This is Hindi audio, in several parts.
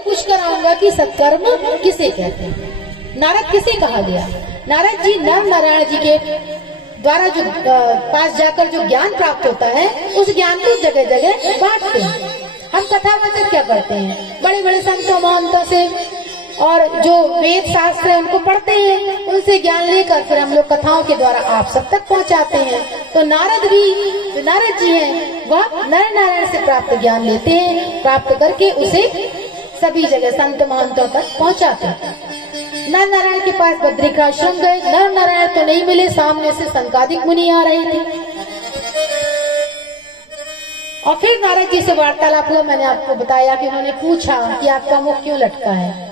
पूछ कर आऊंगा कि सत्कर्म किसे कहते हैं। नारद किसे कहा गया? नारद जी नर नारायण जी के द्वारा जो पास जाकर जो ज्ञान प्राप्त होता है, उस ज्ञान को जगह जगह बांटते हैं। हम कथावाचक क्या करते हैं? बड़े बड़े संतों महंतों से और जो वेद शास्त्र है उनको पढ़ते हैं, उनसे ज्ञान लेकर फिर हम लोग कथाओं के द्वारा आप सब तक पहुंचाते हैं। तो नारद भी, जो नारद जी हैं, वह नर नारायण से प्राप्त ज्ञान लेते हैं, प्राप्त करके उसे सभी जगह संत महंतों तक पहुंचाते हैं। नर नारायण के पास बद्रिकाश्रम गए, नर नारायण तो नहीं मिले, सामने से सनकादिक मुनि आ रहे थे और फिर नारद जी से वार्तालाप हुआ। मैंने आपको बताया कि उन्होंने पूछा कि आपका मुख क्यों लटका है।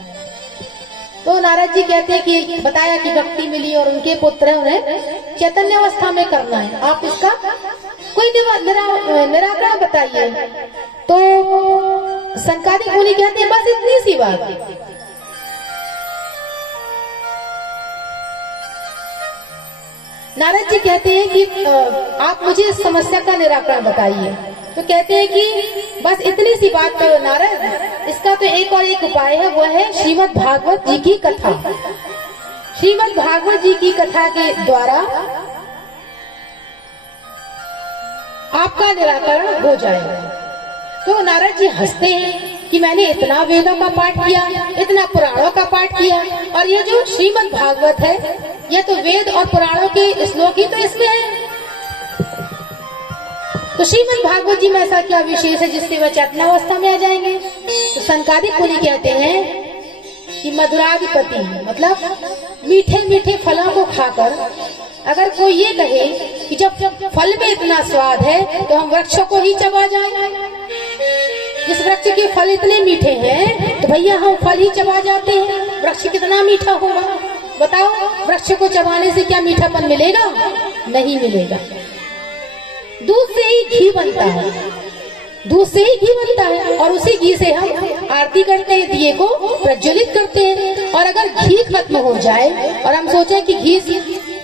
तो नारद जी कहते हैं कि बताया कि भक्ति मिली और उनके पुत्र उन्हें चैतन्य अवस्था में करना है, आप इसका कोई निराकरण बताइए। तो सनकादिक मुनि कहते हैं बस इतनी सी बात। नारद जी कहते हैं कि आप मुझे इस समस्या का निराकरण बताइए। तो कहते हैं कि बस इतनी सी बात नारद, इसका तो एक और एक उपाय है, वो है श्रीमद् भागवत जी की कथा। श्रीमद् भागवत जी की कथा के द्वारा आपका निराकरण हो जाएगा। तो नारद जी हंसते हैं कि मैंने इतना वेदों का पाठ किया, इतना पुराणों का पाठ किया, और ये जो श्रीमद् भागवत है, ये तो वेद और पुराणों के श्लोक ही तो इसमें है। तो श्रीमद् भागवत जी में ऐसा क्या विशेष है जिससे वह चेतनावस्था में आ जाएंगे? तो सनकादिक मुनि कहते हैं कि मधुराधिपति, मतलब मीठे मीठे फलों को खाकर अगर कोई ये कहे कि जब फल में इतना स्वाद है तो हम वृक्षों को ही चबा जाएं, जिस वृक्ष के फल इतने मीठे हैं तो भैया हम फल ही चबा जाते हैं, वृक्ष कितना मीठा होगा? बताओ, वृक्ष को चबाने से क्या मीठापन मिलेगा? नहीं मिलेगा। दूध से ही घी बनता है, दूध से ही घी बनता है, और उसी घी से हम आरती करते हैं, दिए को प्रज्वलित करते हैं। और अगर घी खत्म हो जाए और हम सोचें कि घी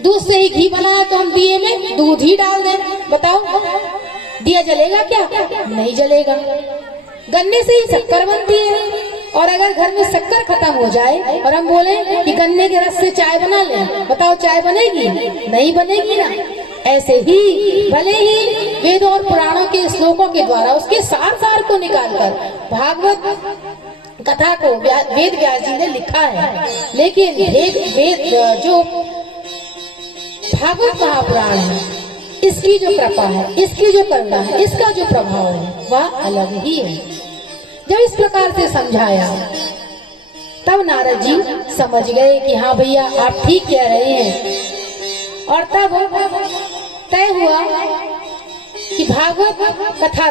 दूध से ही घी बना है तो हम दिए में दूध ही डाल दें, बताओ दिया जलेगा क्या? नहीं जलेगा। गन्ने से ही शक्कर बनती है, और अगर घर में शक्कर खत्म हो जाए और हम बोले कि गन्ने के रस से चाय बना लें, बताओ चाय बनेगी? नहीं बनेगी ना। ऐसे ही भले ही वेदों और पुराणों के श्लोकों के द्वारा उसके सार को निकालकर भागवत कथा को वेद व्यास जी ने लिखा है, लेकिन वेद जो भागवत महापुराण है, इसकी जो कृपा है, इसकी जो करुणा है, इसका जो प्रभाव है, वह अलग ही है। जब इस प्रकार से समझाया तब नारद जी समझ गए कि हाँ भैया आप ठीक कह रहे हैं। और तब तय हुआ कि भागवत कथा